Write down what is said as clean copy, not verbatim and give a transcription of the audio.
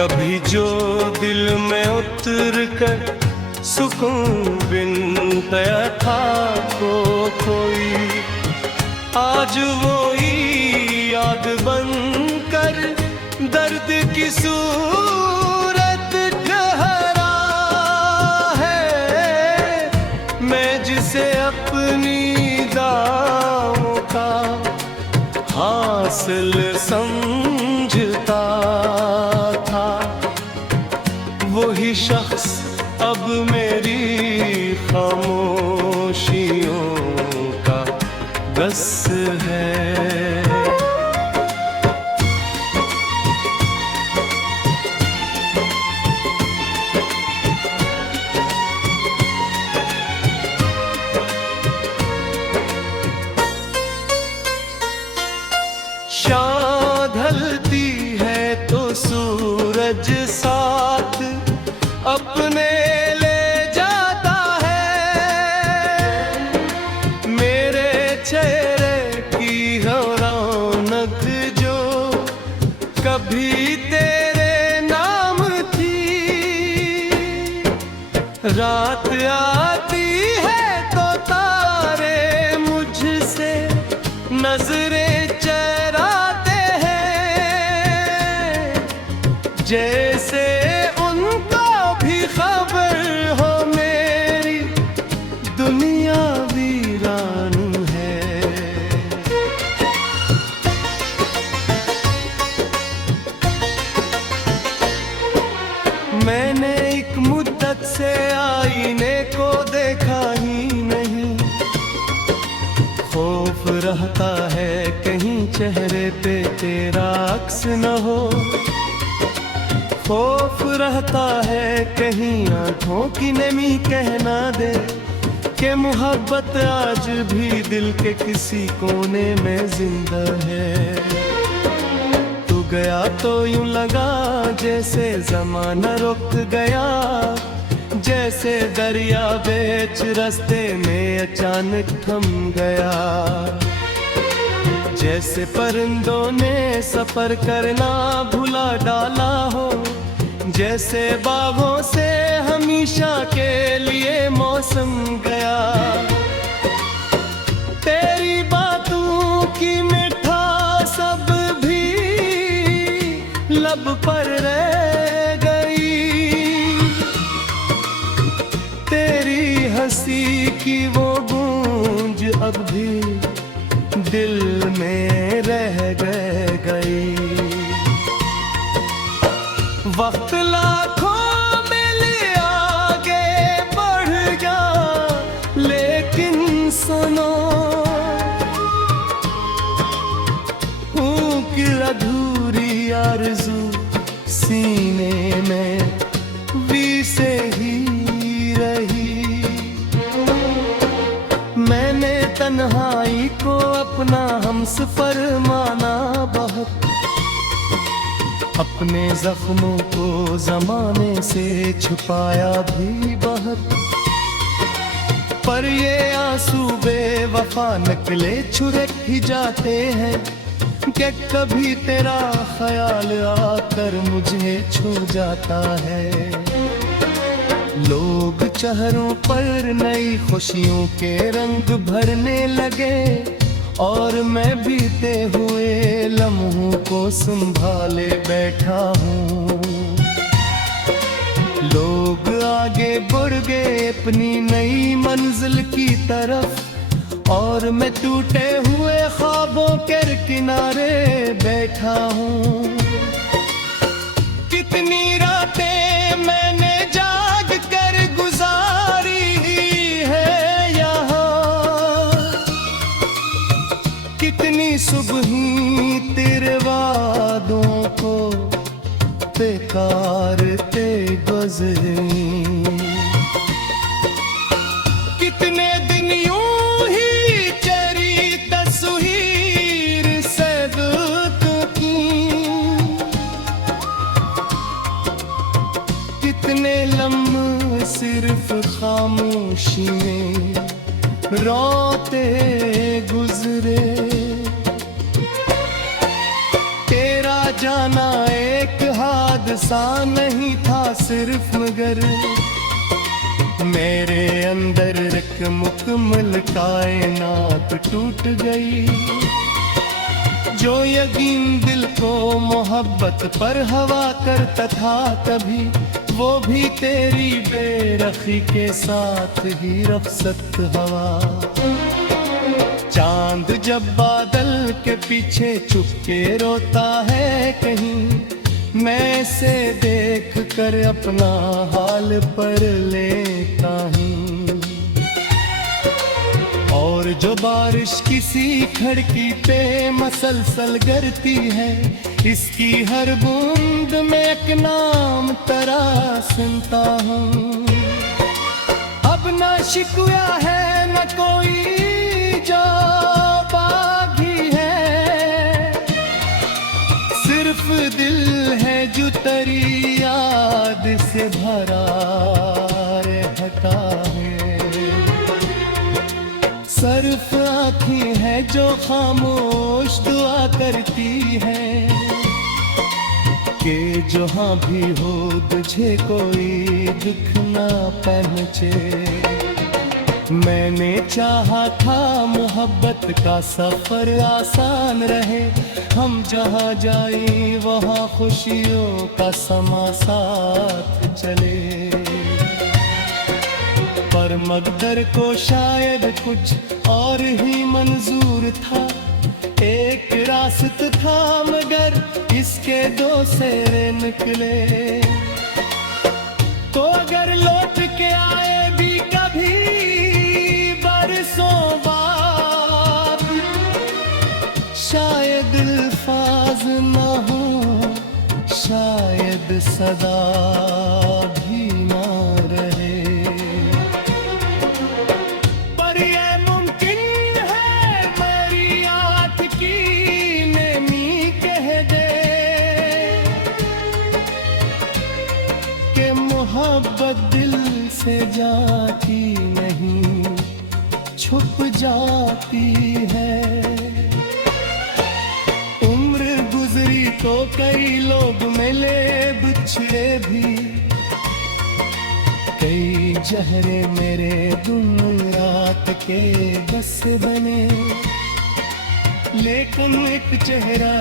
कभी जो दिल में उतर कर सुकून बिन गया था कोई, आज वो ही याद बन कर दर्द की सूरत ठहरा है। मैं जिसे अपनी दावों का हासिल समझता था, वही शख्स अब मेरी खामोशियों का गस है। शाम ढलती है तो सूरज साथ अपने ले जाता है। मेरे चेहरे की रौनक जो कभी तेरे नाम थी, रात आती है तो तारे मुझसे नजरें चराते हैं, जैसे उनको भी खबर हो मेरी दुनिया वीरान है। मैंने एक मुद्दत से आईने को देखा ही नहीं, खौफ रहता है कहीं चेहरे पे तेरा अक्स न हो, खौफ रहता है कहीं आंखों की नमी कहना दे कि मोहब्बत आज भी दिल के किसी कोने में जिंदा है। तू गया तो यूं लगा जैसे जमाना रुक गया, जैसे दरिया बीच रास्ते में अचानक थम गया, जैसे परिंदों ने सफर करना भुला डाला हो, जैसे बागों से हमेशा के लिए मौसम गया। तेरी बातों की मिठास अब भी लब पर रह गई, तेरी हंसी की वो गूंज अब भी दिल में रह गई। वक्त लाखों मिल आगे बढ़ जा, लेकिन सुनो की अधूरी आरज़ू सीने में भी से ही रही। मैंने तन्हाई को अपना हमसफर माना बहुत, अपने जख्मों को जमाने से छुपाया भी बहुत, पर ये आंसू बेवफा नकले छुड़क ही जाते हैं कि कभी तेरा ख्याल आकर मुझे छू जाता है। लोग चेहरों पर नई खुशियों के रंग भरने लगे और मैं बीते हुए लम्हों को संभाले बैठा हूँ। लोग आगे बढ़ गए अपनी नई मंजिल की तरफ और मैं टूटे हुए ख्वाबों के किनारे बैठा हूँ। कितनी रातें मैंने जाग कर गुजारी है यहाँ, कितनी सुबह तेरे वादों को बेकार ते गुजरी, कितने दिन यूं ही चरी तस्वीर सदक की, कितने लम्हे सिर्फ खामोशी में रोते गुजरे। तेरा जाना एक हादसा हादसा नहीं था सिर्फ मगर मेरे अंदर एक मुकम्मल कायनात टूट गई। जो यकीन दिल को मोहब्बत पर हवा करता था कभी, वो भी तेरी बेरखी के साथ ही रफ्सत हवा। चांद जब बादल के पीछे चुपके रोता है कहीं, मैं से देख कर अपना हाल पर लेता हूँ। और जो बारिश किसी खिड़की पे मसलसल गिरती है, इसकी हर बूंद में एक नाम तेरा सुनता हूँ। अब न शिकवा है न कोई जो बागी है, सिर्फ दिल है जो तेरी याद से भरा रहता है। सिर्फ आँखें है जो खामोश दुआ करती है कि जहाँ भी हो तुझे कोई दुख ना पहुँचे। मैंने चाहा था मोहब्बत का सफर आसान रहे, हम जहाँ जाए वहाँ खुशियों का समा साथ चले। पर मकदर को शायद कुछ और ही मंजूर था, एक रास्ता था मगर इसके दो सेरे निकले। तो अगर लौट के आए भी कभी बरसों बाद, शायद अल्फाज ना हो, शायद सदा भी ना रहे। पर ये मुमकिन है मेरी आँख की नेमी कह दे कि मोहब्बत दिल से जाती नहीं, छुप जाती है। उम्र गुजरी तो कई लोग मिले बिछड़े भी, कई जहरे मेरे दिन रात के बस बने, लेकिन एक चेहरा